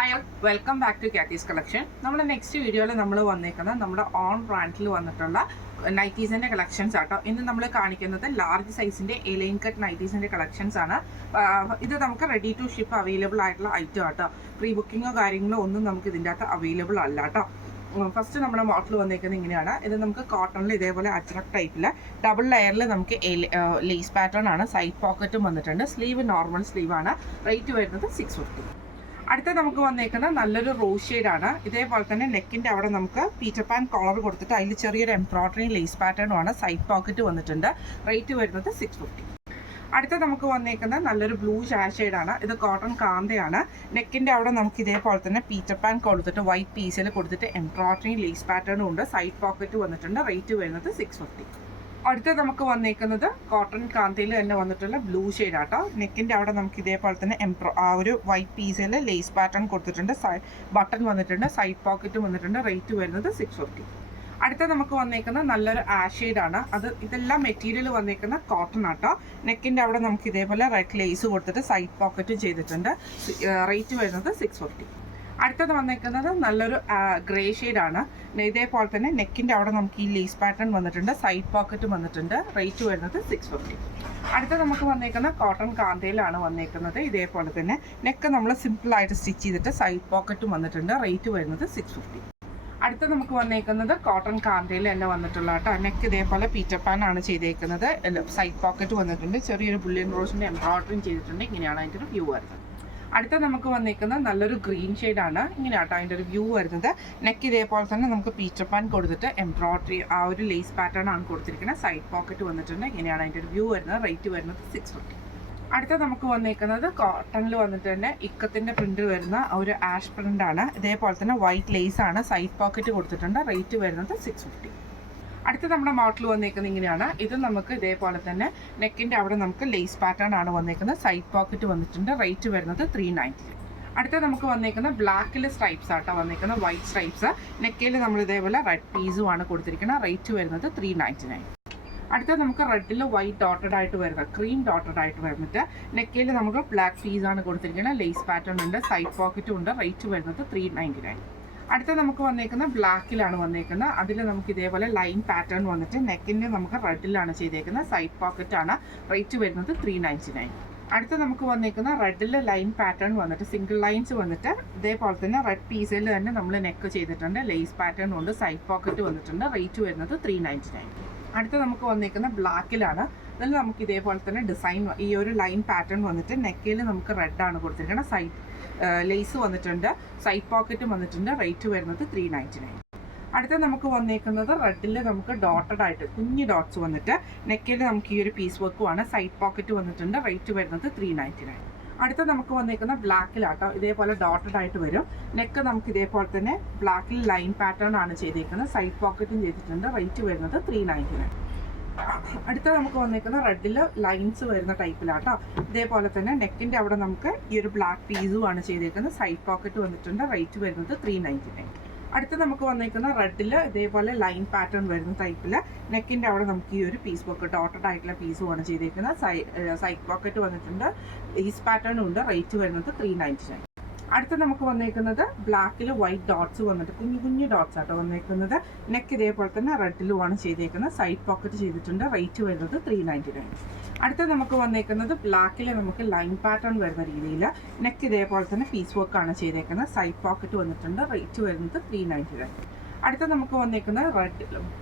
Hi, welcome back to കാത്തീസ് collection. നമ്മുടെ next വീഡിയോയിൽ നമ്മൾ വന്നേക്കുന്നത് നമ്മുടെ ഓൺ ബ്രാൻഡിൽ വന്നിട്ടുള്ള നൈറ്റീസിൻ്റെ കളക്ഷൻസ് ആട്ടോ. ഇന്ന് നമ്മൾ കാണിക്കുന്നത് ലാർജ് സൈസിൻ്റെ എലൈൻ കട്ട് നൈറ്റീസിൻ്റെ കളക്ഷൻസ് ആണ്. ഇത് നമുക്ക് റെഡി ടു ഷിപ്പ് അവൈലബിൾ ആയിട്ടുള്ള ഐറ്റം ആട്ടോ. പ്രീ ബുക്കിങ്ങോ കാര്യങ്ങളോ ഒന്നും നമുക്ക് ഇതിൻ്റെ അകത്ത് അവൈലബിൾ അല്ല കേട്ടോ. ഫസ്റ്റ് നമ്മുടെ മോഡൽ വന്നേക്കുന്നത് ഇങ്ങനെയാണ്. ഇത് നമുക്ക് കോട്ടണിൽ ഇതേപോലെ അജ്രക് ടൈപ്പിൽ ഡബിൾ ലെയറിൽ നമുക്ക് ലേസ് പാറ്റേൺ ആണ്. സൈഡ് പോക്കറ്റും വന്നിട്ടുണ്ട്. Sleeve normal സ്ലീവാണ്. റേറ്റ് വരുന്നത് 650. അടുത്ത നമുക്ക് വന്നേക്കുന്ന നല്ലൊരു റോസ് ഷെയ്ഡാണ്. ഇതേപോലെ തന്നെ നെക്കിൻ്റെ അവിടെ നമുക്ക് പീറ്റർ പാൻ കോളർ കൊടുത്തിട്ട് അതിൽ ചെറിയൊരു എംബ്രോയിഡറി ലേസ് പാറ്റേണും ആണ്. സൈഡ് പോക്കറ്റ് വന്നിട്ടുണ്ട്. റേറ്റ് വരുന്നത് 650. അടുത്ത നമുക്ക് വന്നേക്കുന്ന നല്ലൊരു ബ്ലൂ ഷെയ്ഡാണ്. ഇത് കോട്ടൺ കാന്തയാണ്. നെക്കിൻ്റെ അവിടെ നമുക്ക് ഇതേപോലെ തന്നെ പീറ്റർ പാൻ കൊടുത്തിട്ട് വൈറ്റ് പീസിൽ കൊടുത്തിട്ട് എംബ്രോയിഡറി ലേസ് പാറ്റേണും ഉണ്ട്. സൈഡ് പോക്കറ്റ് വന്നിട്ടുണ്ട്. റേറ്റ് വരുന്നത് 650. അടുത്ത നമുക്ക് വന്നേക്കുന്നത് കോട്ടൺ കാന്തയിൽ തന്നെ വന്നിട്ടുള്ള ബ്ലൂ ഷെയ്ഡാട്ടോ. നെക്കിൻ്റെ അവിടെ നമുക്ക് ഇതേപോലെ തന്നെ ആ ഒരു വൈറ്റ് പീസിൽ ലേസ് പാറ്റേൺ കൊടുത്തിട്ടുണ്ട്. ബട്ടൺ വന്നിട്ടുണ്ട്. സൈഡ് പോക്കറ്റും വന്നിട്ടുണ്ട്. റേറ്റ് വരുന്നത് 650. അടുത്ത നമുക്ക് വന്നേക്കുന്ന നല്ലൊരു ഷെയ്ഡാണ്. ഇതെല്ലാം മെറ്റീരിയൽ വന്നേക്കുന്ന കോട്ടൺ ആട്ടോ. നെക്കിൻ്റെ അവിടെ നമുക്ക് ഇതേപോലെ റെഡ് ലേസ് കൊടുത്തിട്ട് സൈഡ് പോക്കറ്റും ചെയ്തിട്ടുണ്ട്. റേറ്റ് വരുന്നത് 650. അടുത്തത് വന്നേക്കുന്നത് നല്ലൊരു ഗ്രേ ഷെയ്ഡാണ്. ഇതേപോലെ തന്നെ നെക്കിൻ്റെ അവിടെ നമുക്ക് ഈ ലേസ് പാറ്റേൺ വന്നിട്ടുണ്ട്. സൈഡ് പോക്കറ്റും വന്നിട്ടുണ്ട്. റേറ്റ് വരുന്നത് 650. അടുത്ത നമുക്ക് വന്നേക്കുന്ന കോട്ടൺ കാന്തയിലാണ് വന്നേക്കുന്നത്. ഇതേപോലെ തന്നെ നെക്ക് നമ്മൾ സിമ്പിളായിട്ട് സ്റ്റിച്ച് ചെയ്തിട്ട് സൈഡ് പോക്കറ്റും വന്നിട്ടുണ്ട്. റേറ്റ് വരുന്നത് 650. അടുത്ത നമുക്ക് വന്നേക്കുന്നത് കോട്ടൺ കാന്തയിൽ തന്നെ വന്നിട്ടുള്ള കേട്ടോ. നെക്ക് ഇതേപോലെ പീറ്റർ പാൻ ആണ് ചെയ്തേക്കുന്നത്. സൈഡ് പോക്കറ്റ് വന്നിട്ടുണ്ട്. ചെറിയൊരു ബുള്ളിയൻ റോസിൻ്റെ എംബ്രോയിഡറിയും ചെയ്തിട്ടുണ്ട്. ഇങ്ങനെയാണ് അതിൻ്റെ ഒരു വ്യൂ വരുന്നത്. അടുത്ത നമുക്ക് വന്നിരിക്കുന്നത് നല്ലൊരു ഗ്രീൻ ഷെയ്ഡാണ്. ഇങ്ങനെയാട്ടോ അതിൻ്റെ ഒരു വ്യൂ വരുന്നത്. നെക്ക് ഇതേപോലെ തന്നെ നമുക്ക് പീറ്റർ പാൻ കൊടുത്തിട്ട് എംബ്രോയിഡറി ആ ഒരു ലേസ് പാറ്റേൺ ആണ് കൊടുത്തിരിക്കുന്നത്. സൈഡ് പോക്കറ്റ് വന്നിട്ടുണ്ട്. ഇങ്ങനെയാണ് അതിൻ്റെ ഒരു വ്യൂ വരുന്നത്. റേറ്റ് വരുന്നത് 650. അടുത്ത നമുക്ക് വന്നിരിക്കുന്നത് കോട്ടണിൽ വന്നിട്ട് തന്നെ ഇക്കത്തിൻ്റെ പ്രിന്റ് വരുന്ന ഒരു ആഷ് പ്രിന്റ് ആണ്. ഇതേപോലെ തന്നെ വൈറ്റ് ലേസ് ആണ്. സൈഡ് പോക്കറ്റ് കൊടുത്തിട്ടുണ്ട്. റേറ്റ് വരുന്നത് 650. അടുത്ത നമ്മുടെ മോഡൽ വന്നേക്കുന്നത് ഇങ്ങനെയാണ്. ഇത് നമുക്ക് ഇതേപോലെ തന്നെ നെക്കിൻ്റെ അവിടെ നമുക്ക് ലേസ് പാറ്റേൺ ആണ് വന്നേക്കുന്നത്. സൈഡ് പോക്കറ്റ് വന്നിട്ടുണ്ട്. റേറ്റ് വരുന്നത് 390. അടുത്ത നമുക്ക് വന്നേക്കുന്ന ബ്ലാക്കിൽ സ്ട്രൈപ്സ് ആട്ടോ വന്നേക്കുന്നത്. വൈറ്റ് സ്ട്രൈപ്സ് നെക്കിൽ നമ്മൾ ഇതേപോലെ റെഡ് പീസും ആണ് കൊടുത്തിരിക്കുന്നത്. റേറ്റ് വരുന്നത് 399. അടുത്ത നമുക്ക് റെഡിൽ വൈറ്റ് ഡോട്ടഡ് ആയിട്ട് വരുന്നത് ക്രീം ഡോട്ടഡ് ആയിട്ട് വരുന്നിട്ട് നെക്കിൽ നമുക്ക് ബ്ലാക്ക് പീസാണ് കൊടുത്തിരിക്കുന്നത്. ലേസ് പാറ്റേൺ ഉണ്ട്. സൈഡ് പോക്കറ്റും ഉണ്ട്. റേറ്റ് വരുന്നത് 399. അടുത്ത നമുക്ക് വന്നേക്കുന്ന ബ്ലാക്കിലാണ് വന്നേക്കുന്നത്. അതിൽ നമുക്ക് ഇതേപോലെ ലൈൻ പാറ്റേൺ വന്നിട്ട് നെക്കിൻ്റെ നമുക്ക് റെഡിലാണ് ചെയ്തേക്കുന്നത്. സൈഡ് പോക്കറ്റാണ്. റേറ്റ് വരുന്നത് 399. അടുത്ത നമുക്ക് വന്നേക്കുന്ന റെഡിൽ ലൈൻ പാറ്റേൺ വന്നിട്ട് സിംഗിൾ ലൈൻസ് വന്നിട്ട് ഇതേപോലെ തന്നെ റെഡ് പീസിൽ തന്നെ നമ്മൾ നെക്ക് ചെയ്തിട്ടുണ്ട്. ലേസ് പാറ്റേൺ ഉണ്ട്. സൈഡ് പോക്കറ്റ് വന്നിട്ടുണ്ട്. റേറ്റ് വരുന്നത് 399. അടുത്ത നമുക്ക് വന്നേക്കുന്ന ബ്ലാക്കിലാണ്. അതിൽ നമുക്ക് ഇതേപോലെ തന്നെ ഡിസൈൻ ഈ ഒരു ലൈൻ പാറ്റേൺ വന്നിട്ട് നെക്കിൽ നമുക്ക് റെഡാണ് കൊടുത്തിരിക്കുന്നത്. സൈഡ് ലേസ് വന്നിട്ടുണ്ട്. സൈഡ് പോക്കറ്റും വന്നിട്ടുണ്ട്. റേറ്റ് വരുന്നത് 399. അടുത്ത നമുക്ക് വന്നേക്കുന്നത് റെഡിൽ നമുക്ക് ഡോട്ടഡ് ആയിട്ട് കുഞ്ഞ് ഡോട്ട്സ് വന്നിട്ട് നെക്കിൽ നമുക്ക് ഈ ഒരു പീസ് വർക്കുമാണ്. സൈഡ് പോക്കറ്റ് വന്നിട്ടുണ്ട്. റേറ്റ് വരുന്നത് 399. അടുത്ത നമുക്ക് വന്നേക്കുന്ന ബ്ലാക്കിലാട്ടോ. ഇതേപോലെ ഡോട്ടഡ് ആയിട്ട് വരും. നെക്ക് നമുക്ക് ഇതേപോലെ തന്നെ ബ്ലാക്കിൽ ലൈൻ പാറ്റേൺ ആണ് ചെയ്തേക്കുന്നത്. സൈഡ് പോക്കറ്റും ചെയ്തിട്ടുണ്ട്. റേറ്റ് വരുന്നത് 399. അടുത്ത നമുക്ക് വന്നേക്കുന്ന റെഡിൽ ലൈൻസ് വരുന്ന ടൈപ്പിലാട്ടോ. ഇതേപോലെ തന്നെ നെക്കിൻ്റെ അവിടെ നമുക്ക് ഈ ഒരു ബ്ലാക്ക് പീസും ആണ് ചെയ്തേക്കുന്നത്. സൈഡ് പോക്കറ്റ് വന്നിട്ടുണ്ട്. റേറ്റ് വരുന്നത് 399. അടുത്ത നമുക്ക് വന്നേക്കുന്ന റെഡിൽ ഇതേപോലെ ലൈൻ പാറ്റേൺ വരുന്ന ടൈപ്പിൽ നെക്കിൻ്റെ അവിടെ നമുക്ക് ഈ ഒരു പീസ് വർക്ക് ഡോട്ടഡ് ആയിട്ടുള്ള പീസുമാണ് ചെയ്തേക്കുന്നത്. സൈഡ് പോക്കറ്റ് വന്നിട്ടുണ്ട്. ലേസ് പാറ്റേണും ഉണ്ട്. റേറ്റ് വരുന്നത് 399. അടുത്ത നമുക്ക് വന്നേക്കുന്നത് ബ്ലാക്കിൽ വൈറ്റ് ഡോട്ട്സ് വന്നിട്ട് കുഞ്ഞു കുഞ്ഞു ഡോട്ട്സ് ആട്ടോ വന്നേക്കുന്നത്. നെക്ക് ഇതേപോലെ തന്നെ റെഡിലുമാണ് ചെയ്തേക്കുന്നത്. സൈഡ് പോക്കറ്റ് ചെയ്തിട്ടുണ്ട്. റേറ്റ് വരുന്നത് 399. അടുത്ത നമുക്ക് വന്നേക്കുന്നത് ബ്ലാക്കിൽ നമുക്ക് ലൈൻ പാറ്റേൺ വരുന്ന രീതിയിൽ നെക്ക് ഇതേപോലെ തന്നെ പീസ് വർക്കാണ് ചെയ്തേക്കുന്നത്. സൈഡ് പോക്കറ്റ് വന്നിട്ടുണ്ട്. റേറ്റ് വരുന്നത് 399. അടുത്ത നമുക്ക് വന്നേക്കുന്നത്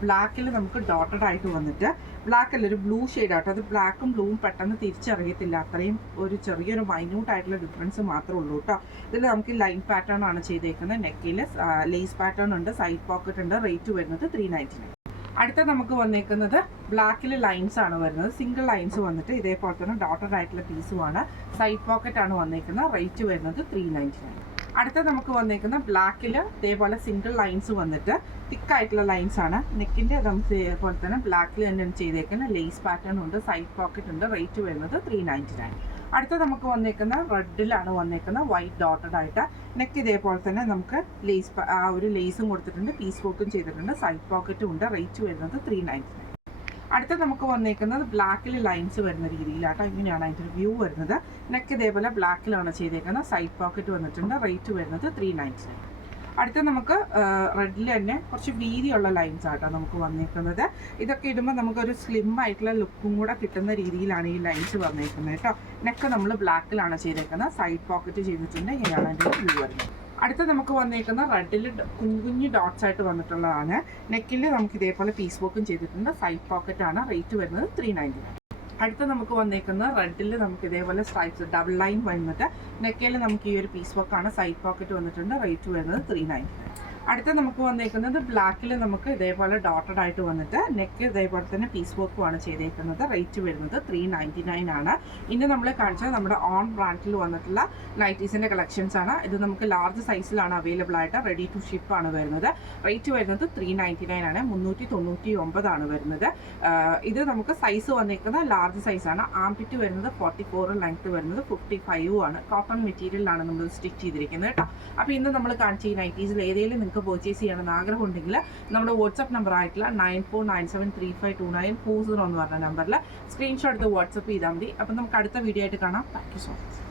ബ്ലാക്കിൽ നമുക്ക് ഡോട്ടഡ് ആയിട്ട് വന്നിട്ട് ബ്ലാക്കിൽ ഒരു ബ്ലൂ ഷെയ്ഡ് ആട്ടോ. അത് ബ്ലാക്കും ബ്ലൂവും പെട്ടെന്ന് തിരിച്ചറിയത്തില്ല. അത്രയും ഒരു ചെറിയൊരു മൈന്യൂട്ട് ആയിട്ടുള്ള ഡിഫറൻസ് മാത്രമേ ഉള്ളൂ കേട്ടോ. ഇതിൽ നമുക്ക് ലൈൻ പാറ്റേൺ ആണ് ചെയ്തേക്കുന്നത്. നെക്കിൽ ലേസ് പാറ്റേൺ ഉണ്ട്. സൈഡ് പോക്കറ്റ് ഉണ്ട്. റേറ്റ് വരുന്നത് 399. അടുത്ത നമുക്ക് വന്നേക്കുന്നത് ബ്ലാക്കിൽ ലൈൻസ് ആണ് വരുന്നത്. സിംഗിൾ ലൈൻസ് വന്നിട്ട് ഇതേപോലെ തന്നെ ഡോട്ടഡ് ആയിട്ടുള്ള പീസുമാണ്. സൈഡ് പോക്കറ്റ് ആണ് വന്നേക്കുന്നത്. റേറ്റ് വരുന്നത് 399. അടുത്ത നമുക്ക് വന്നേക്കുന്ന ബ്ലാക്കിൽ ഇതേപോലെ സിംഗിൾ ലൈൻസ് വന്നിട്ട് തിക്കായിട്ടുള്ള ലൈൻസ് ആണ്. നെക്കിൻ്റെ നമുക്ക് ഇതേപോലെ തന്നെ ബ്ലാക്കിൽ തന്നെ ചെയ്തേക്കുന്ന ലേസ് പാറ്റേൺ ഉണ്ട്. സൈഡ് പോക്കറ്റ് ഉണ്ട്. റേറ്റ് വരുന്നത് 399. അടുത്ത നമുക്ക് വന്നേക്കുന്ന റെഡിലാണ് വന്നേക്കുന്ന വൈറ്റ് ഡോട്ടഡ് ആയിട്ട് നെക്ക് ഇതേപോലെ തന്നെ നമുക്ക് ആ ഒരു ലേസും കൊടുത്തിട്ടുണ്ട്. പീസ് വർക്കും ചെയ്തിട്ടുണ്ട്. സൈഡ് പോക്കറ്റും ഉണ്ട്. റേറ്റ് വരുന്നത് 399. അടുത്ത നമുക്ക് വന്നേക്കുന്നത് ബ്ലാക്കിൽ ലൈൻസ് വരുന്ന രീതിയിലാട്ടോ. ഇങ്ങനെയാണ് അതിൻ്റെ ഒരു വ്യൂ വരുന്നത്. നെക്ക് ഇതേപോലെ ബ്ലാക്കിലാണ് ചെയ്തേക്കുന്നത്. സൈഡ് പോക്കറ്റ് വന്നിട്ടുണ്ട്. റേറ്റ് വരുന്നത് 399. അടുത്ത നമുക്ക് റെഡിൽ തന്നെ കുറച്ച് വീതിയുള്ള ലൈൻസ് ആട്ടോ നമുക്ക് വന്നേക്കുന്നത്. ഇതൊക്കെ ഇടുമ്പോൾ നമുക്കൊരു സ്ലിം ആയിട്ടുള്ള ലുക്കും കൂടെ കിട്ടുന്ന രീതിയിലാണ് ഈ ലൈൻസ് വന്നേക്കുന്നത് കേട്ടോ. നെക്ക് നമ്മൾ ബ്ലാക്കിലാണ് ചെയ്തേക്കുന്നത്. സൈഡ് പോക്കറ്റ് ചെയ്തിട്ടുണ്ട്. ഇങ്ങനെയാണ് അതിൻ്റെ വ്യൂ വരുന്നത്. അടുത്ത നമുക്ക് വന്നേക്കുന്ന റെഡിൽ കുഞ്ഞു ഡോട്ട്സ് ആയിട്ട് വന്നിട്ടുള്ളതാണ്. നെക്കിൽ നമുക്ക് ഇതേപോലെ പീസ് വർക്കും ചെയ്തിട്ടുണ്ട്. സൈഡ് പോക്കറ്റാണ്. റേറ്റ് വരുന്നത് 399. അടുത്ത നമുക്ക് വന്നേക്കുന്ന റെഡിൽ നമുക്ക് ഇതേപോലെ സ്ട്രൈപ്സ് ഡബിൾ ലൈൻ വന്നിട്ട് നെക്കയിൽ നമുക്ക് ഈ ഒരു പീസ് വർക്കാണ്. സൈഡ് പോക്കറ്റ് വന്നിട്ടുണ്ട്. റേറ്റ് വരുന്നത് 399. അടുത്ത നമുക്ക് വന്നേക്കുന്നത് ബ്ലാക്കിൽ നമുക്ക് ഇതേപോലെ ഡോട്ടഡ് ആയിട്ട് വന്നിട്ട് നെക്ക് ഇതേപോലെ തന്നെ പീസ് വർക്കുമാണ് ചെയ്തേക്കുന്നത്. റേറ്റ് വരുന്നത് 399 ആണ്. ഇന്ന് നമ്മൾ കാണിച്ചത് നമ്മുടെ ഓൺ ബ്രാൻഡിൽ വന്നിട്ടുള്ള നൈറ്റീസിൻ്റെ കളക്ഷൻസ് ആണ്. ഇത് നമുക്ക് ലാർജ് സൈസിലാണ് അവൈലബിൾ ആയിട്ട്. റെഡി ടു ഷിപ്പ് ആണ് വരുന്നത്. റേറ്റ് വരുന്നത് 399 ആണ്. 399 ആണ് വരുന്നത്. ഇത് നമുക്ക് സൈസ് വന്നേക്കുന്നത് ലാർജ് സൈസാണ്. ആംപിറ്റ് വരുന്നത് 44, ലെങ്ത് വരുന്നത് 55 ആണ്. കോട്ടൺ മെറ്റീരിയലാണ് നമ്മൾ സ്റ്റിച്ച് ചെയ്തിരിക്കുന്നത് കേട്ടോ. അപ്പോൾ ഇന്ന് നമ്മൾ കാണിച്ച ഈ നൈറ്റീസിൽ ഏതെങ്കിലും നിങ്ങൾക്ക് പർച്ചേസ് ചെയ്യണമെന്ന് ആഗ്രഹമുണ്ടെങ്കിൽ നമ്മുടെ വാട്സ്ആപ്പ് നമ്പർ ആയിട്ടുള്ള 9497352940 എന്ന് പറഞ്ഞ നമ്പറിൽ സ്ക്രീൻഷോട്ട് എടുത്ത് വാട്സ്ആപ്പ് ചെയ്താൽ മതി. അപ്പം നമുക്ക് അടുത്ത വീഡിയോ ആയിട്ട് കാണാം. Thank you so much.